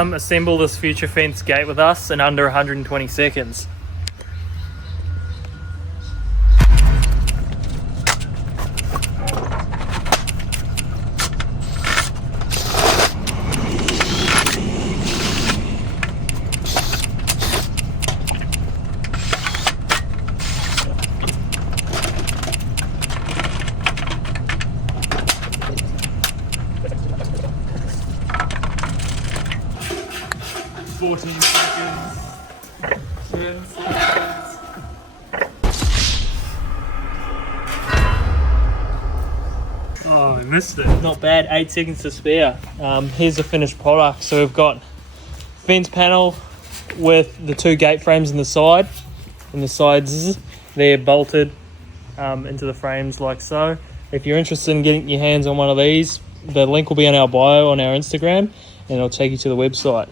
Assemble this future fence gate with us in under 120 seconds. Oh, I missed it. Not bad, 8 seconds to spare. Here's the finished product. So we've got fence panel with the 2 gate frames in the side, and the sides they're bolted into the frames like so. If you're interested in getting your hands on one of these, the link will be in our bio on our Instagram, and it'll take you to the website.